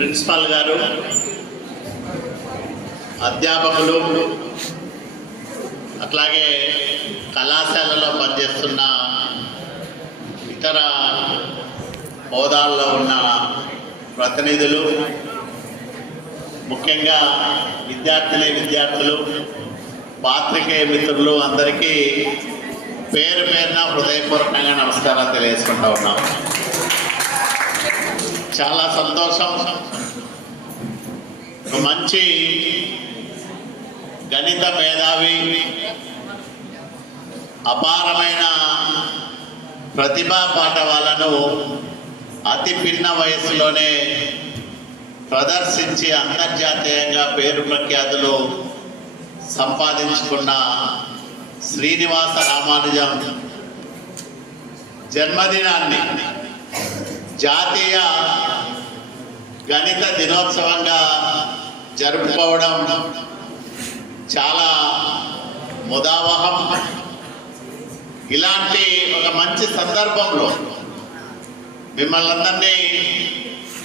Principal గారు అధ్యాపకులు అట్లాగే కళాశాలలో పనిచేస్తున్న ఇతర హోదాల్లో ఉన్న ప్రతినిధులు ముఖ్యంగా విద్యార్థిని విద్యార్థులు పాత్రికేయ మిత్రులు అందరికీ పేరు పేరున హృదయపూర్వకంగా నమస్కారాలు తెలియజేసుకుంటా ఉన్నాము చాలా సంతోషం. మంచి గణిత మేధావి అపారమైన ప్రతిభా పాఠవాలను అతి పిన్న వయసులోనే ప్రదర్శించి అంతర్జాతీయంగా పేరు ప్రఖ్యాతులు సంపాదించుకున్న శ్రీనివాస రామానుజం జన్మదినాన్ని జాతీయ గణిత దినోత్సవంగా జరుపుకోవడం చాలా ముదావహం. ఇలాంటి ఒక మంచి సందర్భంలో మిమ్మల్ని అందరినీ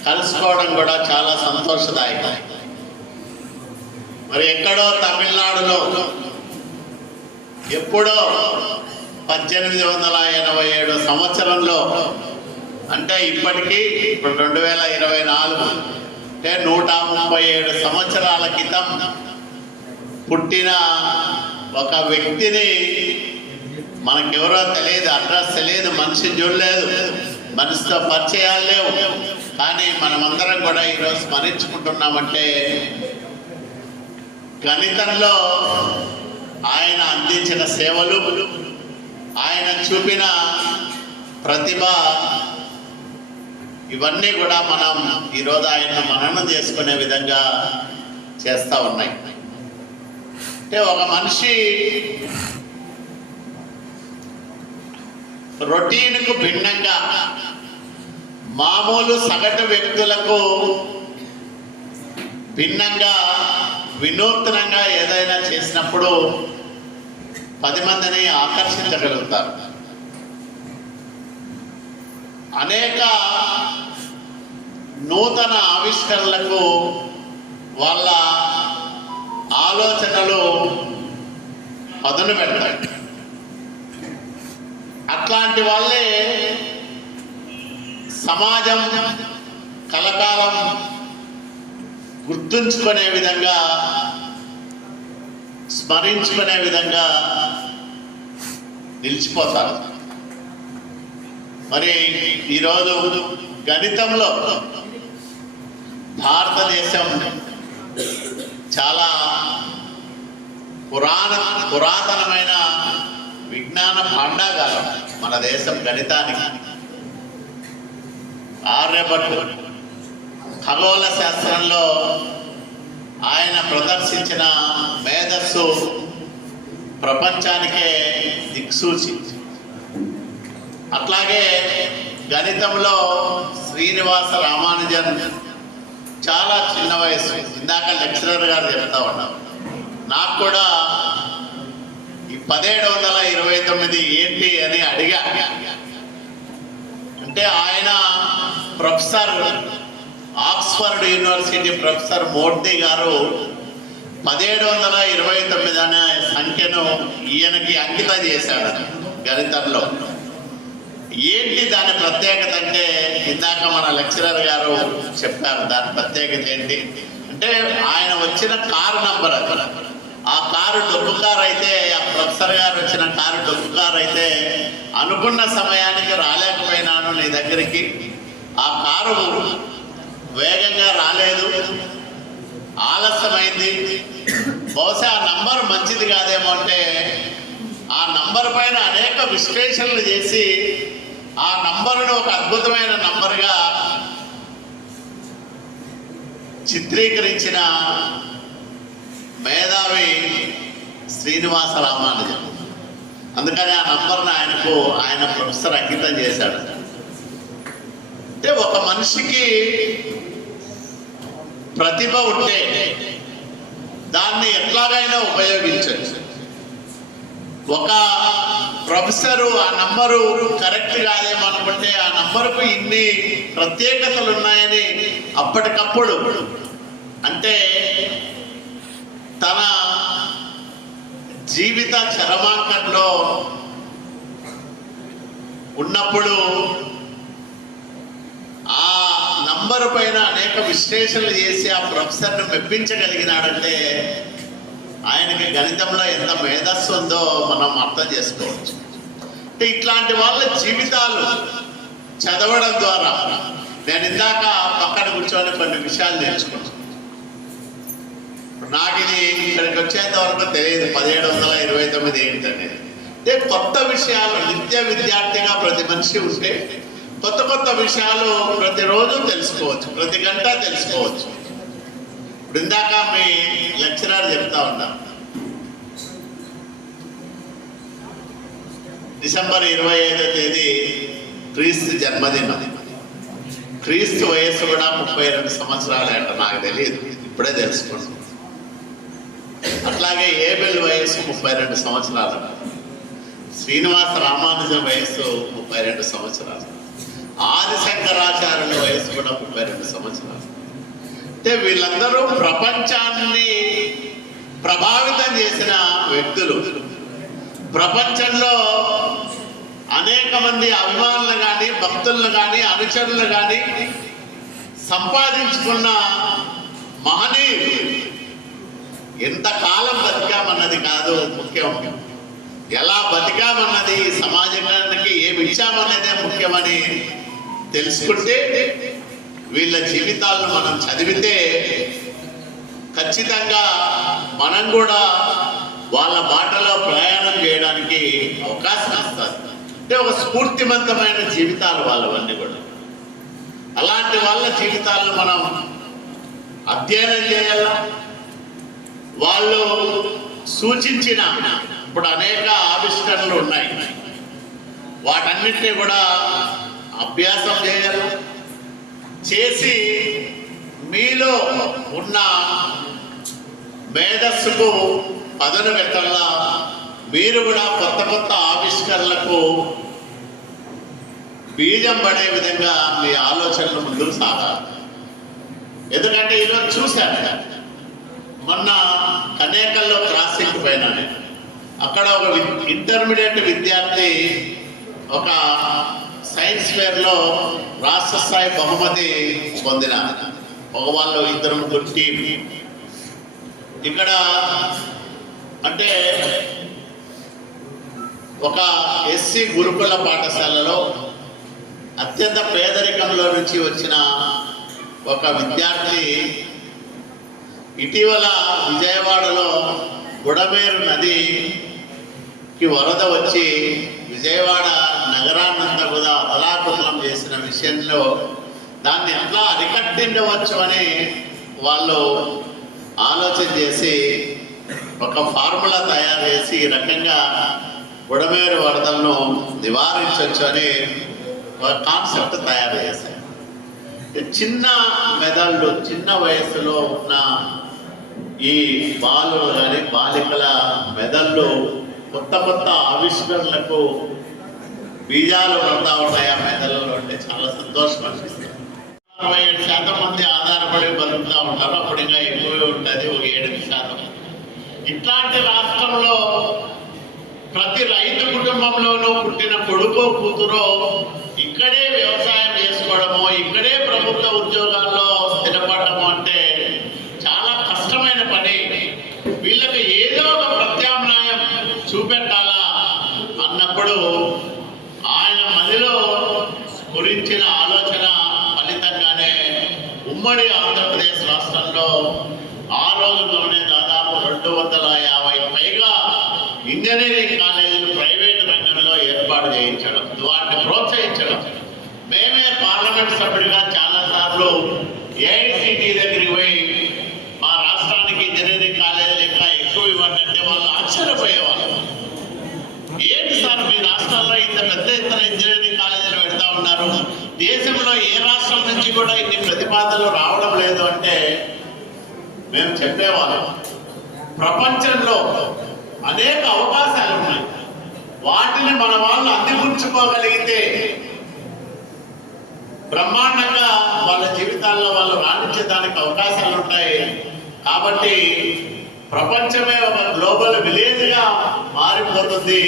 కలుసుకోవడం కూడా చాలా సంతోషదాయకం. మరి ఎక్కడో తమిళనాడులో ఎప్పుడో పద్దెనిమిది వందల ఎనభై ఏడు సంవత్సరంలో అంటే ఇప్పటికీ ఇప్పుడు రెండు వేల ఇరవై నాలుగు అంటే నూట ముప్పై ఏడు సంవత్సరాల క్రితం పుట్టిన ఒక వ్యక్తిని మనకెవరో తెలియదు అడ్రస్ తెలియదు మనిషి చూడలేదు మనిషితో పరిచయాలు లేవు. కానీ మనమందరం కూడా ఈరోజు స్మరించుకుంటున్నామంటే గణితంలో ఆయన అందించిన సేవలు ఆయన చూపిన ప్రతిభ ఇవన్నీ కూడా మనం ఈరోజు ఆయన మననం చేసుకునే విధంగా చేస్తూ ఉన్నాయి. అంటే ఒక మనిషి రొటీన్కు భిన్నంగా మామూలు సగటు వ్యక్తులకు భిన్నంగా వినూత్నంగా ఏదైనా చేసినప్పుడు పది మందిని ఆకర్షించగలుగుతారు. అనేక నూతన ఆవిష్కరణలకు వాళ్ళ ఆలోచనలు పదును పెడతాయి. అట్లాంటి వాళ్ళే సమాజం కలకాలం గుర్తుంచుకునే విధంగా స్మరించుకునే విధంగా నిలిచిపోతారు. మరి ఈరోజు గణితంలో భారతదేశం చాలా పురాణ పురాతనమైన విజ్ఞాన భాండాగారం మన దేశం గణితానికి. ఆర్యభట్టు ఖగోళ శాస్త్రంలో ఆయన ప్రదర్శించిన మేధస్సు ప్రపంచానికే దిక్సూచి అట్లాగే గణితంలో శ్రీనివాస రామానుజన్ చాలా చిన్న వయసు. ఇందాక లెక్చరర్ గారు చెప్తా ఉన్నాం. నాకు కూడా ఈ పదిహేడు వందల ఇరవై తొమ్మిది ఏంటి అని అడిగా. అంటే ఆయన professor Oxford university professor Murthy garu పదిహేడు వందల ఇరవై తొమ్మిది అనే సంఖ్యను ఈయనకి అంకితం చేశాడు గణితంలో. ఏంటి దాని ప్రత్యేకత అంటే ఇందాక మన లెక్చరర్ గారు చెప్పారు దాని ప్రత్యేకత ఏంటి? అంటే ఆయన వచ్చిన కారు నంబర్ ఆ కారు డొక్కు కారు అయితే ఆ ప్రొఫెసర్ గారు వచ్చిన కారు డొక్కు కారు అయితే అనుకున్న సమయానికి రాలేకపోయినాను నీ దగ్గరికి. ఆ కారు వేగంగా రాలేదు ఆలస్యమైంది. బహుశా ఆ నంబర్ మంచిది కాదేమో అంటే ఆ నంబర్ పైన అనేక విశ్లేషణలు చేసి ఆ నంబరును ఒక అద్భుతమైన నంబర్గా చిత్రీకరించిన మేధావి శ్రీనివాస రామానుజన్ అందుకని ఆ నంబర్ను ఆయనకు ఆయన ప్రొఫెసర్ అంకితం చేశాడు. అంటే ఒక మనిషికి ప్రతిభ ఉంటే దాన్ని ఎట్లాగైనా ఉపయోగించవచ్చు ఒక ప్రొఫెసరు ఆ నంబరు కరెక్ట్ కాదేమనుకుంటే ఆ నంబరుకు ఇన్ని ప్రత్యేకతలు ఉన్నాయని అప్పటికప్పుడు. అంటే తన జీవిత చరమాంకంలో ఉన్నప్పుడు ఆ నంబరు పైన అనేక విశ్లేషణలు చేసి ఆ ప్రొఫెసర్ను మెప్పించగలిగినాడంటే ఆయనకి గణితంలో ఎంత మేధస్సు ఉందో మనం అర్థం చేసుకోవచ్చు. అంటే ఇట్లాంటి వాళ్ళ జీవితాలు చదవడం ద్వారా నేను ఇందాక పక్కన కూర్చొని కొన్ని విషయాలు నేర్చుకున్నాను. నాకు ఇది ఇక్కడికి వచ్చేంత వరకు తెలియదు పదిహేడు వందల ఇరవై తొమ్మిది ఏంటనేది. అంటే కొత్త విషయాలు నిత్య విద్యార్థిగా ప్రతి మనిషి ఉంటే కొత్త కొత్త విషయాలు ప్రతిరోజు తెలుసుకోవచ్చు ప్రతి గంట తెలుసుకోవచ్చు. ఇందాక మీ లెక్చరర్ చెప్తా ఉన్నా డిసెంబర్ ఇరవై ఐదో తేదీ క్రీస్తు జన్మదినం. క్రీస్తు వయస్సు కూడా ముప్పై రెండు సంవత్సరాలు అంట నాకు తెలియదు. ఇప్పుడే తెలుసుకున్నాను అట్లాగే ఏబెల్ వయస్సు ముప్పై రెండు సంవత్సరాలు. శ్రీనివాస రామానుజం వయస్సు ముప్పై రెండు సంవత్సరాలు. ఆదిశంకరాచార్యుల వయస్సు కూడా ముప్పై రెండు సంవత్సరాలు. అంటే వీళ్ళందరూ ప్రపంచాన్ని ప్రభావితం చేసిన వ్యక్తులు. ప్రపంచంలో అనేక మంది అభిమానులు కానీ భక్తులను కానీ అనుచరులు కానీ సంపాదించుకున్న మహనీయులు. ఎంతకాలం బతికామన్నది కాదు ముఖ్యం. ఎలా బతికామన్నది సమాజానికి ఏమి ఇచ్చామన్నదే ముఖ్యమని తెలుసుకుంటే వీళ్ళ జీవితాలను మనం చదివితే ఖచ్చితంగా మనం కూడా వాళ్ళ బాటలో ప్రయాణం చేయడానికి అవకాశం వస్తుంది. అంటే ఒక స్ఫూర్తివంతమైన జీవితాలు వాళ్ళవన్నీ కూడా. అలాంటి వాళ్ళ జీవితాలను మనం అధ్యయనం చేయాలా? వాళ్ళు సూచించిన ఇప్పుడు అనేక ఆవిష్కరణలు ఉన్నాయి. వాటన్నిటిని కూడా అభ్యాసం చేయాలి? చేసి మీలో ఉన్న మేధస్సుకు పదను పెట్టాలా మీరు కూడా కొత్త కొత్త ఆవిష్కరణలకు బీజం పడే విధంగా మీ ఆలోచనలు ముందుకు సాగాలి. ఎందుకంటే ఈరోజు చూశాను మొన్న కనేకల్లో క్రాసింగ్ పైన అక్కడ ఒక ఇంటర్మీడియట్ విద్యార్థి ఒక సైన్స్ ఫేర్లో రాష్ట్ర స్థాయి బహుమతి పొందిన మగవాళ్ళు ఇద్దరు ముగ్గురు టీం ఇక్కడ అంటే ఒక ఎస్సీ గురుకుల పాఠశాలలో అత్యంత పేదరికంలో నుంచి వచ్చిన ఒక విద్యార్థి ఇటీవల విజయవాడలో బుడమేరు ఈ వరద వచ్చి విజయవాడ నగరాన్నంతా కూడా అతలాకుతలం చేసిన విషయంలో దాన్ని ఎట్లా అరికట్టిండవచ్చు అని వాళ్ళు ఆలోచన చేసి ఒక ఫార్ములా తయారు చేసి ఈ రకంగా బుడమేరు వరదలను నివారించవచ్చు అని ఒక కాన్సెప్ట్ తయారు చేశారు. చిన్న మెదళ్ళు చిన్న వయసులో ఉన్న ఈ బాలు కానీ బాలికల మెదళ్ళు కొత్త కొత్త ఆవిష్కరణలకు బీజాలు పడతా ఉంటాయి ఆ అంటే చాలా సంతోషం అనిపిస్తుంది. అరవై ఏడు శాతం మంది ఆధారపడి బతుకుతూ ఉంటారు. అప్పుడు ఇంకా ఎక్కువే ఉంటుంది ఒక ఏడు శాతం. ఇట్లాంటి రాష్ట్రంలో ప్రతి రైతు కుటుంబంలోనూ పుట్టిన కొడుకో కూతురో ఇక్కడే వ్యవసాయం చేసుకోవడము ఇక్కడే ప్రభుత్వ ఉద్యోగాల్లో స్థిరపడము అంటే చాలా కష్టమైన పని వీళ్ళకి ఏదో ఒక ప్రత్యామ్నాయం చూపెట్టాలా అన్నప్పుడు ఆయన మదిలో గురించిన ఆలోచన ఫలితంగానే ఉమ్మడి ఆంధ్రప్రదేశ్ రాష్ట్రంలో ఆ రోజుల్లోనే దాదాపు రెండు వందల యాభై పైగా ఇంజనీరింగ్ కాలేజీలు ప్రైవేట్ రంగంలో ప్రోత్సహించడం వాటిని ప్రోత్సహించడం. మేమే పార్లమెంట్ సభ్యుడిగా చాలా సార్లు ఏఐసిటి దగ్గరికి పోయి మా రాష్ట్రానికి ఇంజనీరింగ్ కాలేజీలు ఇంకా ఎక్కువ ఇవ్వండి అంటే వాళ్ళు ఆశ్చర్యపోయేవాళ్ళు. ఏంటి సార్ మీ రాష్ట్రాల్లో ఇంత పెద్ద ఎత్తున ఇంజనీరింగ్ కాలేజీలు పెడతా ఉన్నారు? దేశంలో ఏ రాష్ట్రం నుంచి కూడా ఇన్ని ప్రతిపాదనలు రావడం లేదు అంటే మేము చెప్పేవాళ్ళం. ప్రపంచంలో అనేక అవకాశాలు ఉన్నాయి. వాటిని మన వాళ్ళు అందిపుచ్చుకోగలిగితే బ్రహ్మాండంగా వాళ్ళ జీవితాల్లో వాళ్ళు రాణించడానికి అవకాశాలు ఉంటాయి కాబట్టి ప్రపంచమే ఒక గ్లోబల్ విలేజ్గా మారిపోతుంది.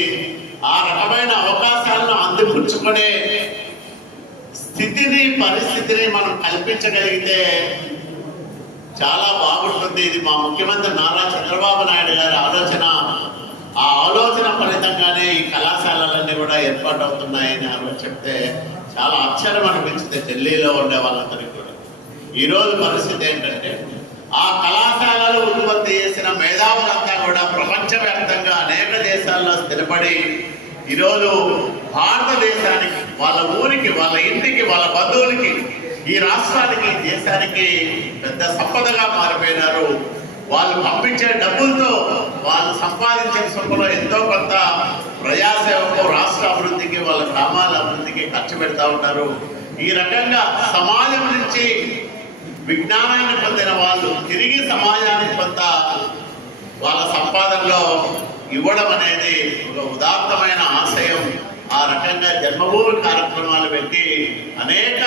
ఆ రకమైన అవకాశాలను అందిపుచ్చుకునే స్థితిని పరిస్థితిని మనం కల్పించగలిగితే చాలా బాగుంటుంది. ఇది మా ముఖ్యమంత్రి నారా చంద్రబాబు నాయుడు గారి ఆలోచన. ఆ ఆలోచన ఫలితంగానే ఈ కళాశాలలన్నీ కూడా ఏర్పాటు అవుతున్నాయని ఆమె చెప్తే చాలా ఆశ్చర్యం అనిపించింది ఢిల్లీలో ఉండే వాళ్ళందరికీ కూడా. ఈరోజు పరిస్థితి ఏంటంటే ఆ కళాశాలలు ఉత్పత్తి చేసిన మేధావులంతా కూడా ప్రపంచవ్యాప్తంగా అనేక దేశాల్లో స్థిరపడి ఈరోజు భారతదేశానికి వాళ్ళ ఊరికి వాళ్ళ ఇంటికి వాళ్ళ బంధువులకి ఈ రాష్ట్రానికి దేశానికి పెద్ద సంపదగా మారిపోయినారు వాళ్ళు పంపించే డబ్బులతో వాళ్ళు సంపాదించిన సొమ్ములో ఎంతో కొంత ప్రజాసేవకు రాష్ట్ర అభివృద్ధికి వాళ్ళ గ్రామాల అభివృద్ధికి ఖర్చు పెడతా ఉంటారు. ఈ రకంగా సమాజం నుంచి విజ్ఞానాన్ని పొందిన వాళ్ళు తిరిగి సమాజానికి కొంత వాళ్ళ సంపాదనలో ఇవ్వడం అనేది ఒక ఉదాత్తమైన ఆశయం. ఆ రకంగా జన్మభూమి కార్యక్రమాలు పెట్టి అనేక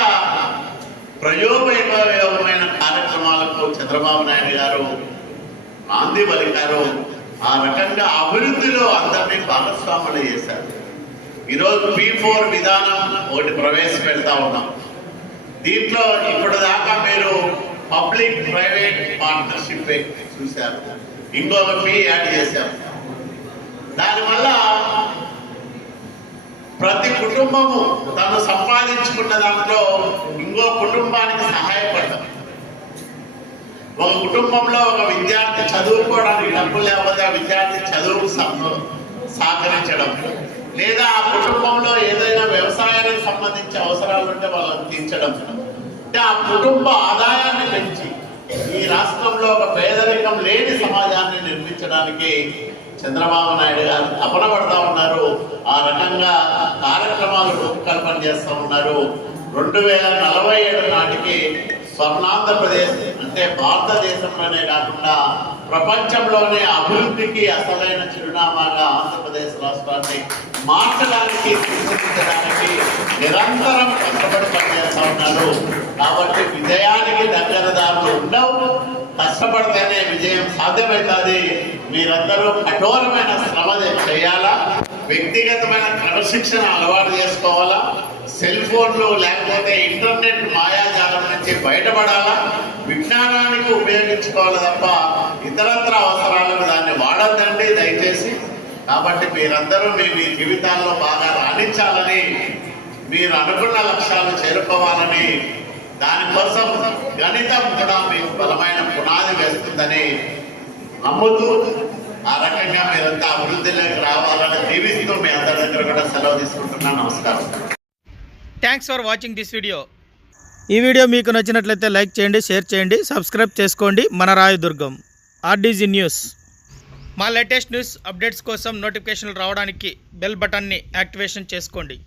ప్రయోగమైన కార్యక్రమాలకు చంద్రబాబు నాయుడు గారు నాంది పలికారు ఆ రకంగా అభివృద్ధిలో అందరినీ భాగస్వాములు చేశారు. ఈరోజు పీ ఫోర్ విధానం ఒకటి ప్రవేశపెడతా ఉన్నాం. దీంట్లో ఇప్పుడు దాకా మీరు పబ్లిక్ ప్రైవేట్ పార్ట్నర్షిప్ చూశారు. ఇంకొక ఫీ యాడ్ చేశారు. దానివల్ల ప్రతి కుటుంబము తను సంపాదించుకున్న దాంట్లో ఇంకో కుటుంబానికి సహాయపడతాం. ఒక కుటుంబంలో ఒక విద్యార్థి చదువుకోవడానికి డబ్బులు లేకపోతే ఆ విద్యార్థి చదువుకు సహకరించడం. లేదా ఆ కుటుంబంలో ఏదైనా వ్యవసాయానికి సంబంధించి అవసరాలు ఉంటే వాళ్ళని తీర్చడం. అంటే ఆ కుటుంబ ఆదాయాన్ని పెంచి ఈ రాష్ట్రంలో ఒక పేదరికం లేని సమాజాన్ని నిర్మించడానికి చంద్రబాబు నాయుడు గారు తపన పడతా ఉన్నారు. ఆ రకంగా కార్యక్రమాలు రూపకల్పన చేస్తూ ఉన్నారు. రెండు వేల నలభై ఏడు నాటికి స్వర్ణాంధ్రప్రదేశ్ అంటే భారతదేశంలోనే కాకుండా ప్రపంచంలోనే అభివృద్ధికి అసలైన చిరునామాగా ఆంధ్రప్రదేశ్ రాష్ట్రాన్ని మార్చడానికి తీర్చిదిద్దడానికి నిరంతరం కష్టపడి పనిచేస్తా ఉన్నారు. కాబట్టి విజయానికి దగ్గరదారులు ఉండవు. కష్టపడితేనే విజయం సాధ్యమవుతుంది మీరందరూ కఠోరమైన శ్రమ చేయాలా? వ్యక్తిగతమైన క్రమశిక్షణ అలవాటు చేసుకోవాలా? సెల్ ఫోన్లు లేకపోతే ఇంటర్నెట్ మాయాజాలం నుంచి బయటపడాలా? విజ్ఞానానికి ఉపయోగించుకోవాలి తప్ప ఇతరత్ర అవసరాలకు దాన్ని వాడద్దండి దయచేసి. కాబట్టి మీరందరూ మీ మీ జీవితాల్లో బాగా రాణించాలని మీరు అనుకున్న లక్ష్యాలు చేరుకోవాలని దానికోసం గణితం కూడా మీకు బలమైన పునాది వేస్తుందని నమ్ముతూ ఆ రకంగా మీరంతా అభివృద్ధిలోకి రావాలని దీవిస్తూ మీ అందరి దగ్గర కూడా సెలవు తీసుకుంటున్నాను నమస్కారం. Thanks for watching this video ఈ వీడియో మీకు నచ్చినట్లయితే లైక్ చేయండి షేర్ చేయండి సబ్స్క్రైబ్ చేసుకోండి. మన రాయదుర్గం ఆర్డీజీ న్యూస్ మా లేటెస్ట్ న్యూస్ అప్డేట్స్ కోసం నోటిఫికేషన్లు రావడానికి బెల్ బటన్ని యాక్టివేషన్ చేసుకోండి.